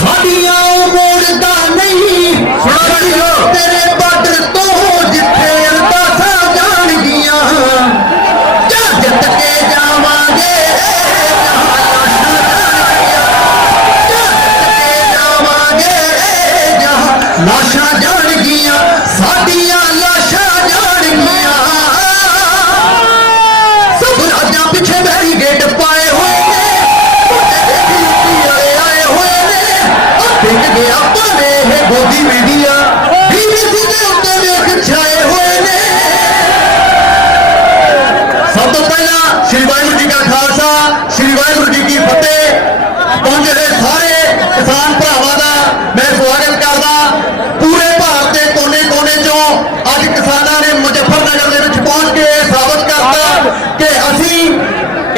साडियां मोड़दा नहीं तेरे बॉर्डर तो जिथे अरदासा जान गियां जित के जावांगे लाशा जान गियां साडियां लाशा जान गियां सब राजा पिछे बैरीगेट पाए हुए आए हुए ने टिक गया पावे है गोदी मीडिया बीबीसी के उत्ते वेख छाए हुए ने। सब तो पहला श्री वाहिगुरू जी का खालसा श्री वाहिगुरू जी की फतेह। पहुंचे हुए सारे किसान भरावां दा मैं स्वागत करदा। पूरे भारत के कोने कोने चों अज किसानां ने मुजफ्फरनगर दे विच पहुंच के साबित करता कि असीं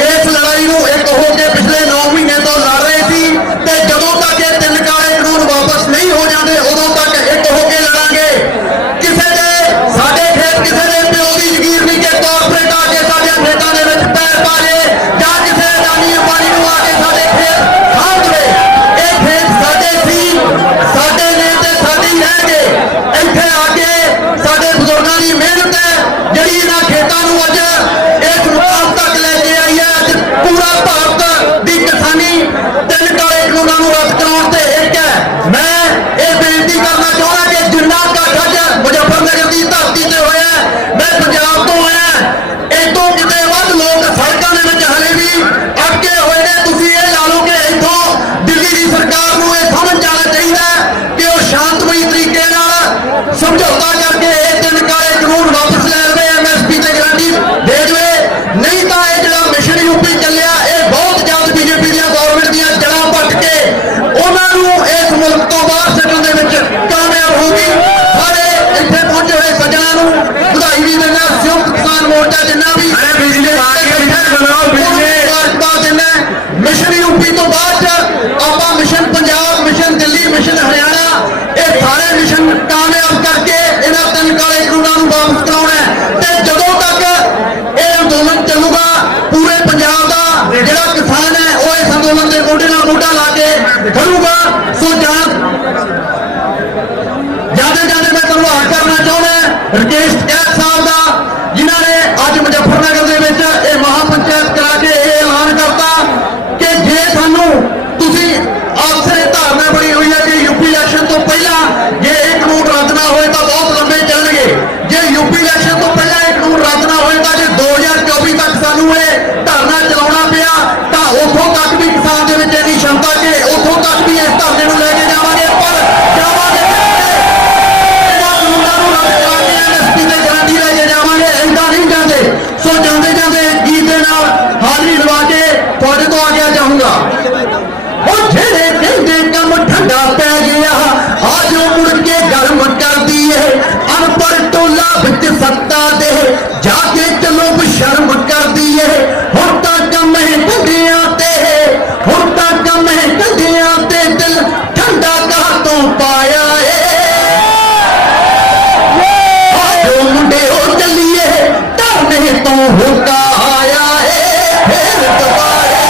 इस लड़ाई नूं एक होकर पिछले 9 महीने तो लड़ रहे सी ते जदों तक ये 3 काले कानून वापस नहीं हो जाते उदों तक एक होकर लड़ांगे। किसी दे साडे खेत किसी दे प्यो दी जगीर नहीं कि कारपोरेट आके साडे खेतां दे विच पैर पा ले जां किसी अडानी अंबानी नूं आके साडे खेत खाण दे। ये खेत साडे सी साडे ने ते साडी रहणगे। इत्थे आके साडे बुजुर्गां दी मेहनत है जिहड़ी इन्हां खेतां नूं अज इस मुकाम तक लेके आई है। अज पूरा भारत दी किसानी 3 काले कानूनां नूं रद्द कराउण ते एक है। मैं ये बेनती करना चाहुंदा कि जिन्ना घट अज मुजफ्फरनगर की धरती ते होया मैं पंजाब तो आया इतों किते वध लोग सड़कों दे विच हले भी अटके हुए ने। तुसीं ये ला लो कि इत्थों दिल्ली की सरकार नूं ये समझ जाना चाहिए कि वो शांतमई तरीके नाल समझौता करके ये 3 काले कानून वापस ले लवे MSP ते गारंटी दे देवे। नहीं तो ये जिहड़ा मिशन यूपी चलिया ये बहुत जल्द बीजेपी दी गवर्नमेंट दी जड़ां पट के उन्हां नूं इस मुल्क तो बाहर सट्टण दे विच कामयाब होगी। सारे इत्थे पहुंचे हुए सज्जणां नूं ਵਧਾਈ भी देना। संयुक्त किसान मोर्चा जिन्ना भी मिशन यूपी तो बाद आपां mission Punjab mission Delhi mission Haryana ये सारे मिशन कामयाब करके इन्हां 3 काले कानूनां नूं वापस कराउणा है। ते जदों तक ये अंदोलन चलूगा पूरे पंजाब दा जिहड़ा किसान है वो इस अंदोलन दे मोढे नाल मोढा ला के खड़ूगा। सो जाते जाते मैं धन्नवाद करना चाहुंदा राकेश कैद साहब दा जिन्हां ने अज मुजफ्फरनगर दे विच ये महापंचायत करा के ये ऐलान करता कि जे सानू तुसीं आपसे धारणा बनी हुई है कि यूपी इलैक्शन तो पहला जे ये कानून रद्द ना होए तो बहुत लंबे चलणगे। जे यूपी इलैक्शन तो पहला ये कानून रद्द ना होए तो जे 2024 तक सानू ये धरना चलाउणा पिया तो उथों तक भी किसान दे विच इन्नी क्षमता कि उथों तक भी इस धरने नूं लैके जावांगे पर जावांगे MSP ते गारंटी लैके जावांगे। इदां नहीं जांदे। सो जांदे जांदे गीत दे नाल हाज़री लवा के तुहाडे तो आग्या चाहूंगा। ओ जेड़े कहंदे कम ठंडा पै गया आज मुड़ के गर्म कर दिए अनपढ़ टोला विच सत्ता दे जाके चलो शर्म कर दिए। हुण तां कम है कंडियां ते हुण तां कम है कंडियां ते दिल ठंडा कह तो पाया है। जो मुंडे हो चलिए धरने तो होका आया है फिर दोबारा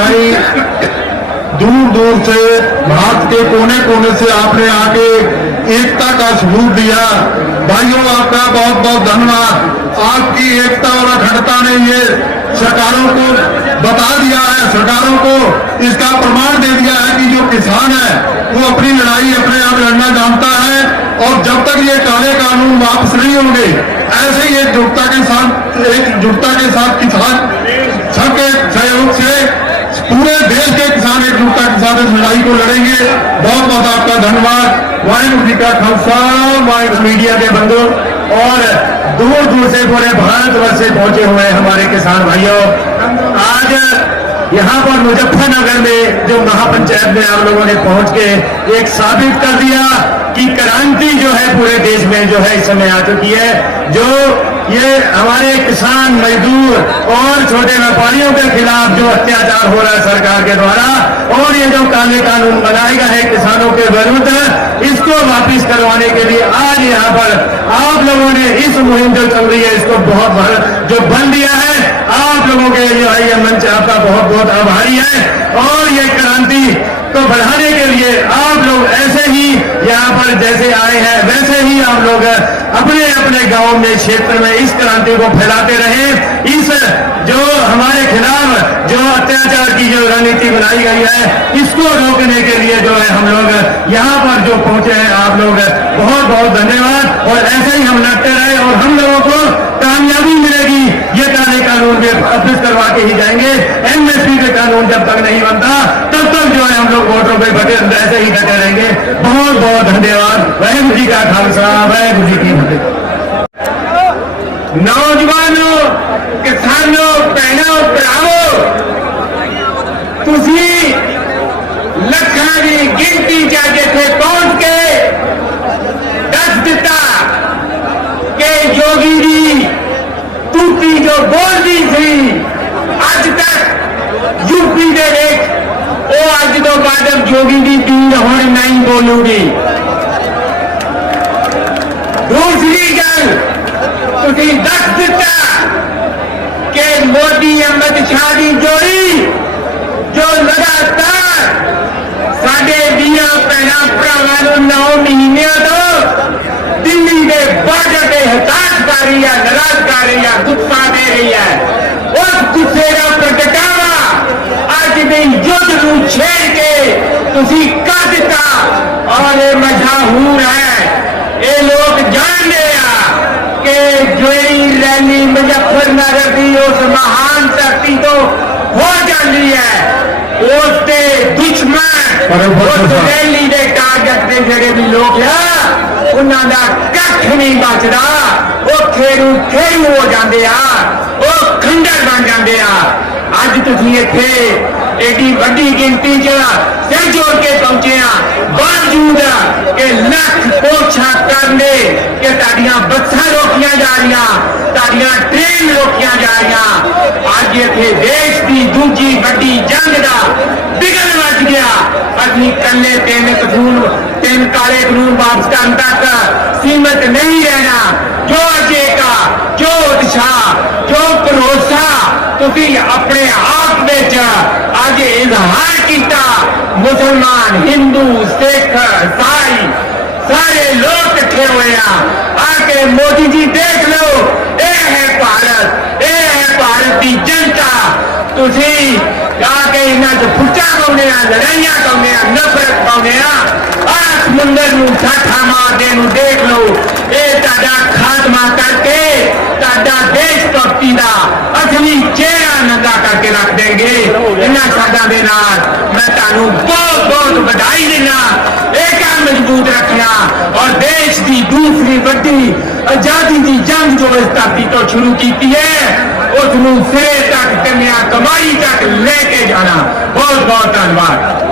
लगाई, दूर दूर से भारत के कोने कोने से आपने आके एकता का सबूत दिया। भाइयों, आपका बहुत बहुत धन्यवाद। आपकी एकता और अखंडता ने ये सरकारों को बता दिया है, सरकारों को इसका प्रमाण दे दिया है कि जो किसान है वो अपनी लड़ाई अपने आप लड़ना जानता है। और जब तक ये काले कानून वापस नहीं होंगे, ऐसे ही एकजुटता के साथ किसान सबके सहयोग से पूरे देश के किसान एकजुटता के साथ इस लड़ाई को लड़ेंगे। बहुत बहुत आपका धन्यवाद। वाहिगुरू जी का खालसा, वाहिगुरू। मीडिया के बंधु और दूर दूर से पूरे भारतवर्ष से पहुंचे हुए हमारे किसान भाइयों, आज यहाँ पर मुजफ्फरनगर में जो महापंचायत में आप लोगों ने पहुंच के एक साबित कर दिया कि क्रांति जो है पूरे देश में जो है इस समय आ चुकी है। जो ये हमारे किसान मजदूर और छोटे व्यापारियों के खिलाफ जो अत्याचार हो रहा है सरकार के द्वारा, और ये जो काले कानून बनाए गए हैं किसानों के विरुद्ध, इसको वापिस करवाने के लिए आज यहाँ पर आप लोगों ने इस मुहिम जो चल रही है इसको बहुत जो बल दिया है। आप लोगों के जो है ये मंच आपका बहुत बहुत आभारी है। और ये क्रांति को बढ़ाने के लिए आप लोग ऐसे ही यहाँ पर जैसे आए हैं वैसे ही आप लोग अपने अपने गांव में क्षेत्र में इस क्रांति को फैलाते रहे। इस जो हमारे खिलाफ जो अत्याचार की जो रणनीति बनाई गई है इसको रोकने के लिए जो है हम लोग यहाँ पर जो पहुंचे हैं, आप लोग बहुत बहुत धन्यवाद। और ऐसे ही हम लड़ते रहे और हम लोगों को कामयाबी मिलेगी। ये काले कानून भी वापस करवा के ही जाएंगे। एमएसपी के कानून जब तक नहीं बनता तब तक जो है हम लोग वोटों पे बटे ऐसे ही डटे रहेंगे। बहुत बहुत धन्यवाद। वाहिगुरू जी का खालसा, वाहिगुरू जी की फतेह। नौजवानों, किसानों, बहनों, भरावों, तुसी लखां दी गिनती जाके थे पहुंच के दस दिता कि योगी जी तूती जो बोलती थी अज तक यूपी दे देख वो अज तो बाद योगी जी पीड़ हुण नहीं बोलूगी। दूसरी गल तुसी दस दिता कि मोदी अमित शाह की जोड़ी जो लगातार साडे दिया भैन भरावां 9 महीनों तो दिल्ली के बार्डर पे हताश कर रही है, नाराज कर रही है, गुस्सा दे रही है। उस गुस्से का प्रगटावा अज भी युद्ध को छेड़ के तुसी कर दिता। और ये मशहूर है, ये लोग जान रहे कि जोड़ी रैली मुजफ्फरनगर की उस महान शक्ति तो हो जाती है। उसके दुश्मन उस रैली के टारगेट के जेडे भी लोग हैं उन्होंने कख नहीं बचता। वो खेरू खेरू हो जाते आ, वो खंडर बन जाते आ। अज तुम इतने एडी बड़ी गिनती सिर जोड़ के पहुंचे बावजूद के लख कोशिश करने कि ताड़ियां बसा रोकिया जा रही, ताड़ियां ट्रेन रोकिया जा रही। अज इतने देश की दूजी बड़ी जंग का बिगड़ बच गया। असली कले तीन काले कानून वापस करने तक सीमित नहीं रहना। जो अजे का जो उत्साह जो भरोसा तुसी अपने आप में अज इजहार किया, मुसलमान हिंदू सिख ईसाई सारे लोग इकट्ठे हुए आके मोदी जी देख लो, ये है भारत, ये है भारत की जनता। तुसी आके इन्होंने फुचा पाने, लड़ाइया पाने, नफरत पाने, समुंदर में ठाठा मारने देख लो। ये ताड़ा खात्मा करके ताड़ा देशभक्ति का असली चेहरा नंगा करके रख देंगे। इन्होंने शब्दों के नाल मैं तुहानू बहुत बहुत बधाई देना। एक मजबूत रखना और देश की दूसरी बड़ी आजादी की जंग जो इस धरती तो शुरू की है उसनू सिरे तक कमाई तक लेके जाना। बहुत बहुत धन्यवाद।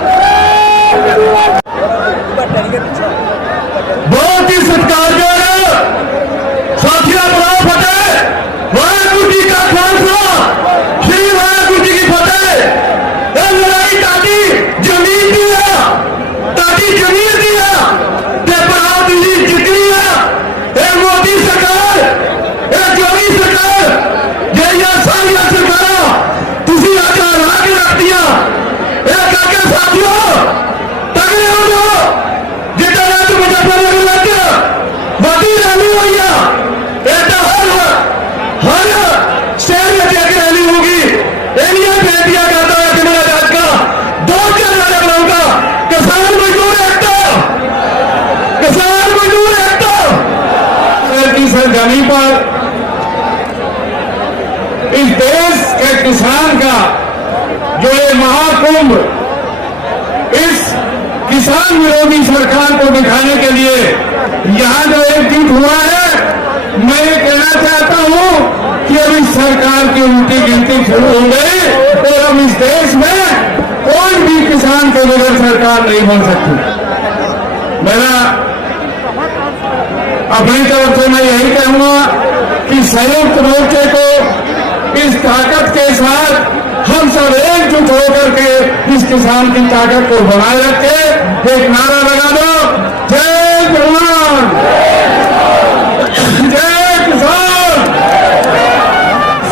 बहुत ही सत्कारजोग साथियों, बड़ा फतेह। वाहिगुरू जी का खालसा, श्री वाहिगुरू जी की फतेह। ये लड़ाई ताड़ी जमीन दी है, ताड़ी जमीन दी है, पर दिल्ली जितनी है। ये मोदी सरकार, ये योगी सरकार, ये सारिया सरकार तुसी आके हरा के रख दिया। कुर्बानी पर इस देश के किसान का जो ये महाकुंभ इस किसान विरोधी सरकार को दिखाने के लिए यहां जो एकजुट हुआ है, मैं ये कहना चाहता हूं कि अब इस सरकार की उल्टी गिनती शुरू हो गई और अब इस देश में कोई भी किसान के बगैर सरकार नहीं बन सकती। मेरा अपनी तरफ से मैं यही कहूंगा कि संयुक्त मोर्चे को इस ताकत के साथ हम सब एकजुट होकर के इस किसान की ताकत को बनाए रखे। एक नारा लगा दो, जय जवान जय किसान।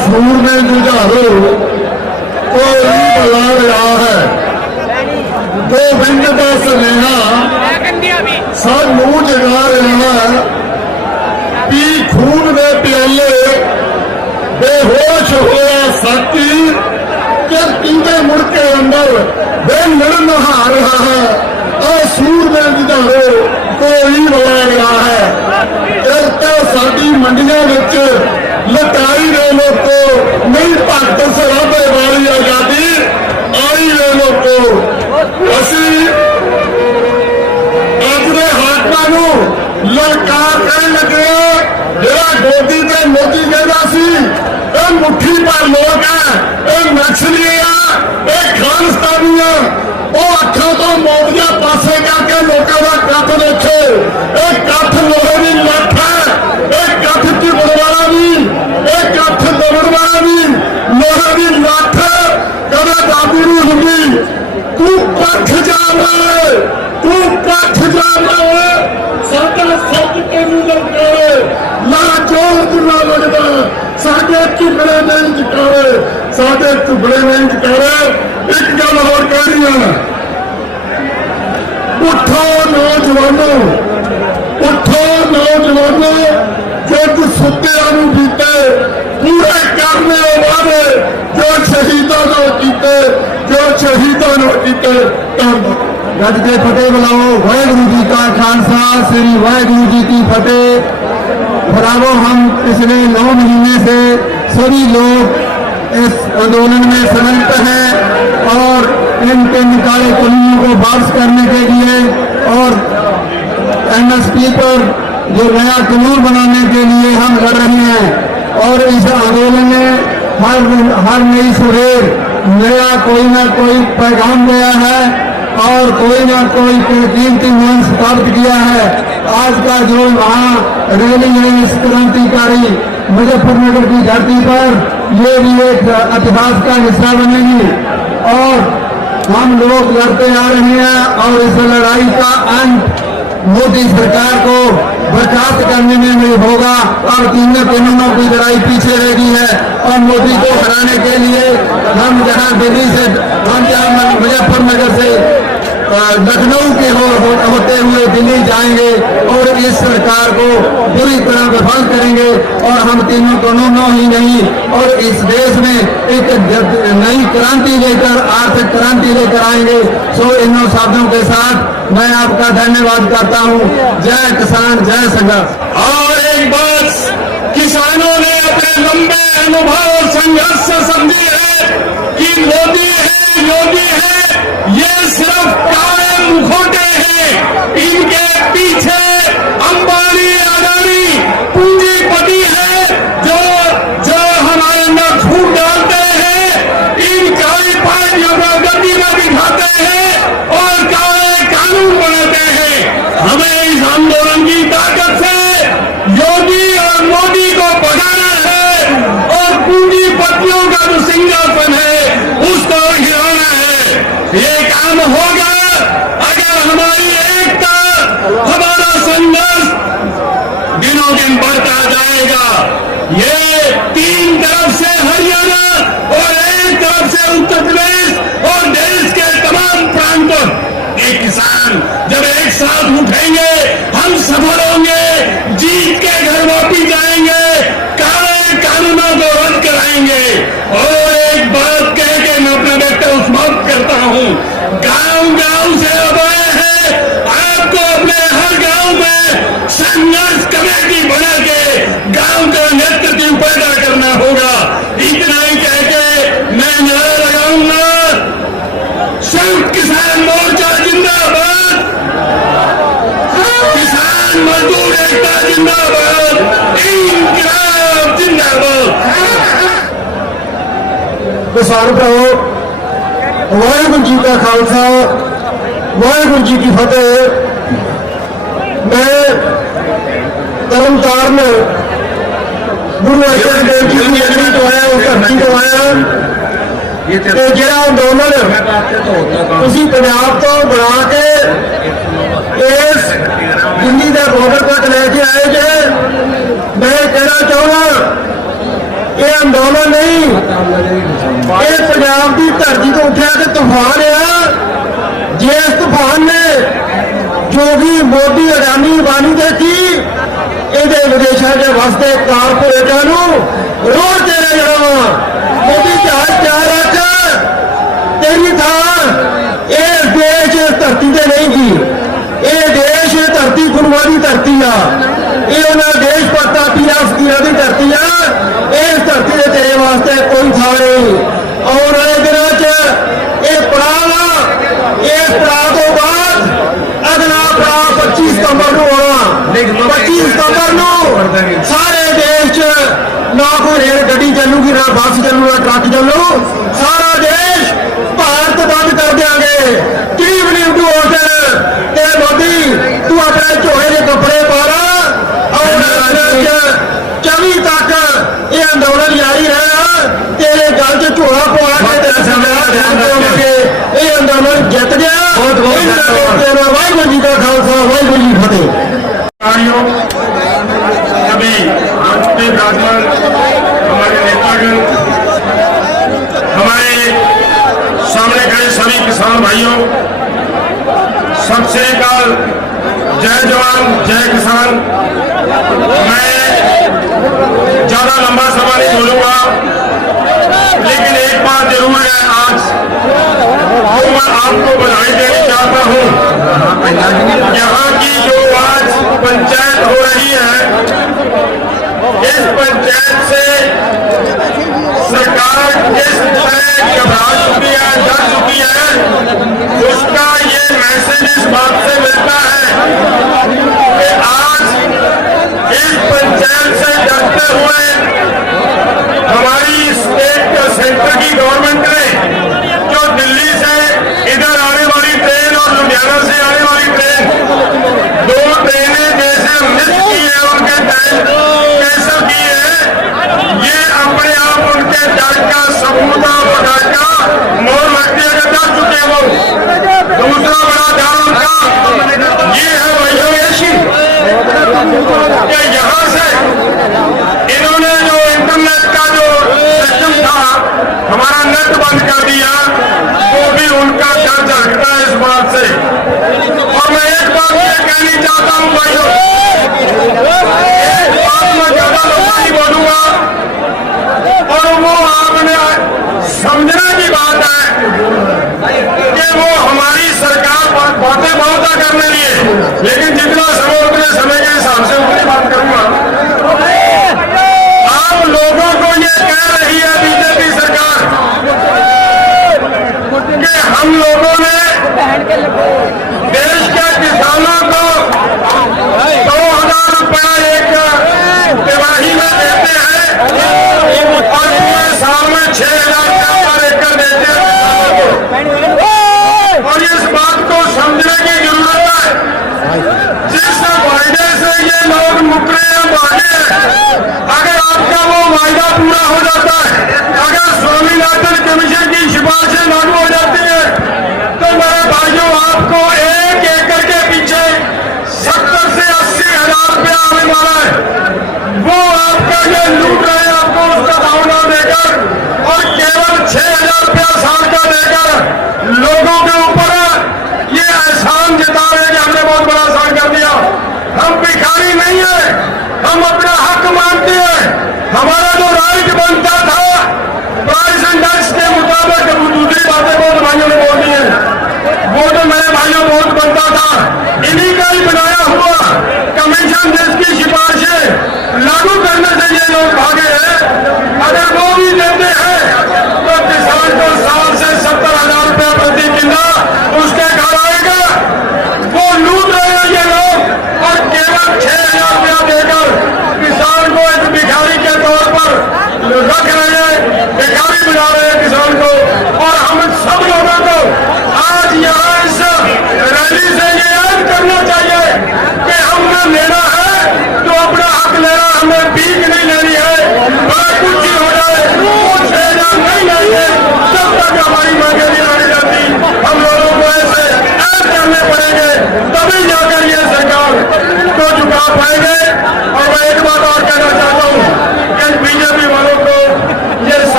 सूर में जुझारू कोई बला रहा है, गोविंद का स्नेहा सानू जगा रहा है। पी खून दे प्याले बेहोश होया साथी, किंदे मुड़ के अंदर बेलड़ नहा रहा है। और सूर में जुझारू कोई बला रहा है। तो साडी मंडियां विच लटाई दे लोगों नहीं, भगत सराबे वाली आजादी आई दे लोगों। असी अपने हाकमां ललकार कहन लगे, जरा गोदी ते मोदी कहता सी मुट्ठी पर लोग है, नक्सली है, खालिस्तानी है। अखा तो मोदिया पासे जाके लोगों का कथ देखो, कथ लोहे की लठ है, कथ टिपण वाला भी, कथ दबण वाला भी, लोहे की लठ कदे दादी नहीं होंगी। तू पथ जावे, तू पथ जावे, साडा सच तेनू ललकारे, ना जोर ना लगदा, साडे टुकड़े नहीं चुकावे, साडे टुकड़े नहीं चुकावे। एक गल होर कहनी है, उठो नौजवानों, उठो नौजवानों, जो सुत्तियां नूं कीते पूरे करने वाले, जो शहीदां नाल कीते, जो शहीदां नाल कीते। गज के फतेह बुलाओ। वाहेगुरु जी का खालसा, श्री वाहेगुरु जी की फतेह। भरावो, हम पिछले 9 महीने से सभी लोग इस आंदोलन में संलग्न हैं और इन काले कानूनों को वापस करने के लिए और एमएसपी पर जो नया कानून बनाने के लिए हम लड़ रहे हैं। और इस आंदोलन में हर नई सवेर नया कोई ना कोई पैगाम दिया है और कोई ना कोई कीमती मान स्थापित किया है। आज का जो वहाँ रैली है इस क्रांतिकारी मुजफ्फरनगर की धरती पर, ये भी एक इतिहास का हिस्सा बनेगी और हम लोग लड़ते आ रहे हैं और इस लड़ाई का अंत मोदी सरकार को बर्खास्त करने में नहीं होगा। और तीनों कानूनों की लड़ाई पीछे रह गई है और मोदी को हराने के लिए हम जहां दिल्ली से, हम जहां मुजफ्फरनगर से लखनऊ के होते हुए दिल्ली जाएंगे और इस सरकार को पूरी तरह विफल करेंगे। और हम तीनों कानूनों ही नहीं और इस देश में एक नई क्रांति लेकर, आर्थिक क्रांति लेकर आएंगे। सो इन शब्दों के साथ मैं आपका धन्यवाद करता हूँ। जय किसान, जय संघर्ष। और एक बात किसानों ने अपने लंबे अनुभव और संघर्ष से समझी है कि मोदी है, योगी है, ये सिर्फ काले मुखौटे हैं। इनके पीछे अंबानी, अडानी पूंजीपति है जो हमारे अंदर फूट डालते हैं। इन काली पार्टियों को गद्दी में बिठाते हैं और काले कानून बनाते हैं। हमें इस आंदोलन की ताकत से योगी और मोदी को भगाना है और पूंजीपतियों का जो सिंहासन है उसको हिलाना है। ये काम होगा अगर हमारी एकता, हमारा संघर्ष दिनों दिन बढ़ता जाएगा। ये तीन तरफ से हरियाणा और एक तरफ से उत्तर प्रदेश और देश के तमाम प्रांतों के किसान जब एक साथ उठेंगे, हम सफल होंगे, जीत के घर वापिस जाएंगे, काले कानूनों को रद्द कराएंगे। और एक बात कह के मैं अपना वक्तव्य समाप्त करता हूं। गांव-गांव से अब आए हैं, आपको अपने हर गांव में संघर्ष कमेटी बना के किसान भराओ, वाहिगुरू जी का खालसा वाहिगुरू जी की फतेह। मैं तरनतारन गुरु अर्जन देव जी की नगरी तो आया, उस धरती तो आया। ਤੇ ਜਿਹੜਾ ਅੰਦੋਲਨ ਤੁਸੀਂ ਪੰਜਾਬ ਤੋਂ ਬਣਾ ਕੇ ਇਸ ਦਿੱਲੀ ਦੇ ਬਾਰਡਰ ਤੱਕ ਲੈ ਕੇ ਆਏ ਜੇ, ਮੈਂ ਕਹਿਣਾ ਚਾਹੁੰਦਾ ਇਹ ਅੰਦੋਲਨ ਨਹੀਂ, ਇਹ ਪੰਜਾਬ ਦੀ ਧਰਤੀ ਤੋਂ ਉੱਠਿਆ ਤੇ ਤੂਫਾਨ ਆ। ਜਿਸ ਤੂਫਾਨ ਨੇ ਜੋਗੀ ਮੋਦੀ ਅਡਾਨੀ ਬਾਨੀ ਦੇਖੀ, ਇਹਦੇ ਵਿਦੇਸ਼ਾਂ ਦੇ ਵਸਦੇ ਕਾਰਪੋਰੇਟਾਂ ਨੂੰ ਰੋੜ ਕੇ ਲੈ ਜਾਣਾ। मोदी जहाज क्या रख तेरी थां इस देश इस धरती से नहीं की। ये देश धरती गुरुआ की धरती आ, ये उन्हें देश भगता पीरा फकीर की धरती आ। इस धरती से तेरे वास्ते कोई थां नहीं। आने वाले दिनों च ये पड़ाव, इस पड़ाव तो बाद अगला पड़ाव 25 सितंबर को होना। 25 सितंबर को सारे देश च ना कोई रेल गड्डी चलूगी, ना बस चलू, ना ट्रक चलू, सारा देश भारत बंद कर देंगे। चीफ मिनिस्टर होटल ते मोदी तू अपने झोले के कपड़े पा ला और 24 तक ये आंदोलन जारी रहेगा। तेरे गल च झोला पवा के ये आंदोलन जित गया। वाहिगुरू जी का खालसा वाहिगुरू जी की फतेह। अभी आपके ब्राह्मण हमारे नेतागण, हमारे सामने खड़े सभी किसान भाइयों, सबसे काल जय जवान जय किसान। मैं ज्यादा लंबा समय नहीं बोलूंगा, लेकिन एक बात जरूर है, आज तो मैं आपको बधाई देना चाहता हूं। यहाँ की जो आज पंचायत हो रही है, इस पंचायत से सरकार जिस तरह घबरा चुकी है, डर चुकी है, उसका ये मैसेज इस बात से मिलता है कि आज इस पंचायत से डरते हुए हमारी स्टेट सेंटर की गवर्नमेंट ने जो दिल्ली से इधर आने वाली ट्रेन और लुधियाना से आने वाली ट्रेन, 2 ट्रेनें जैसे मिस की है, उनके टाइम कैंसिल किए हैं, ये अपने आप उनके डर का सबूत और का मोर लगती है, डर चुके वो। दूसरा बड़ा डर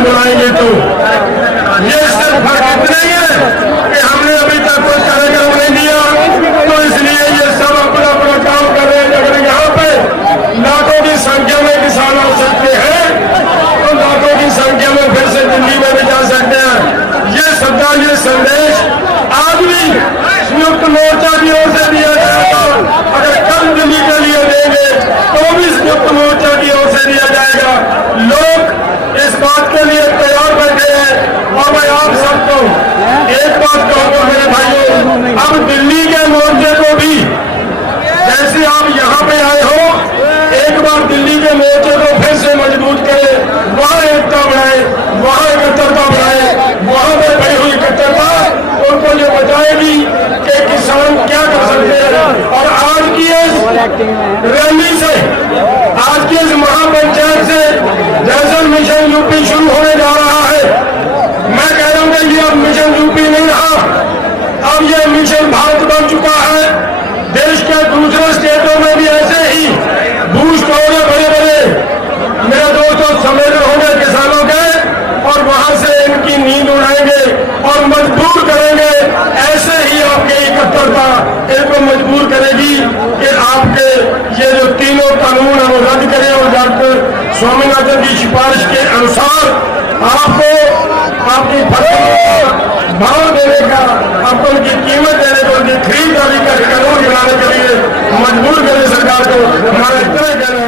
हम बुलाएंगे तो ये सिर्फ फर्क इतना ही है कि हमने अभी तक कोई कार्यक्रम नहीं दिया, तो इसलिए ये सब अपना अपना काम कर रहे हैं। अगर यहाँ पे लाखों की संख्या में किसान आ सकते हैं तो लाखों की संख्या में फिर से दिल्ली में भी जा सकते हैं। ये श्रद्धांजलि संदेश आज भी संयुक्त मोर्चा की ओर से दिया जाएगा। अगर कल दिल्ली के लिए देंगे तो भी संयुक्त मोर्चा की ओर से दिया जाएगा। लोग इस बात के लिए तैयार बैठे हैं। और मैं आप सबको एक बात कहूंगा मेरे भाइयों, अब दिल्ली के मोर्चे को भी जैसे आप यहाँ पे आए हो, एक बार दिल्ली के मोर्चे को फिर से मजबूत करें, वहाँ एकता बढ़ाए, वहाँ एकत्रता बढ़ाए, वहाँ पर बड़ी हुई एकत्रता उनको ये बताएगी कि किसान क्या कर सकते हैं। और आज की इस रैली से, आज की इस महापंचायत से जैसे मिशन यूपी शुरू होने जा रहा है, मैं कह रहा हूं कि ये अब मिशन यूपी नहीं रहा, अब ये मिशन भारत बन चुका है। देश के दूसरे स्टेटों में भी ऐसे ही बूस्ट होंगे बड़े बड़े मेरे दोस्तों सम्मेलन होंगे किसानों के, और वहां से इनकी नींद उड़ाएंगे और मजबूर करेंगे। ऐसे ही आपकी एकत्रता इनको मजबूर करेगी कि आपके ये जो तीनों कानून है वो रद्द करें और डॉक्टर स्वामीनाथन की सिफारिश के अनुसार आपको आपकी फसल भाव देने का, आपको उनकी कीमत देने को, उनकी खरीदारी का कानून बनाने के लिए मजबूर करें सरकार को। हमारा इतना कहना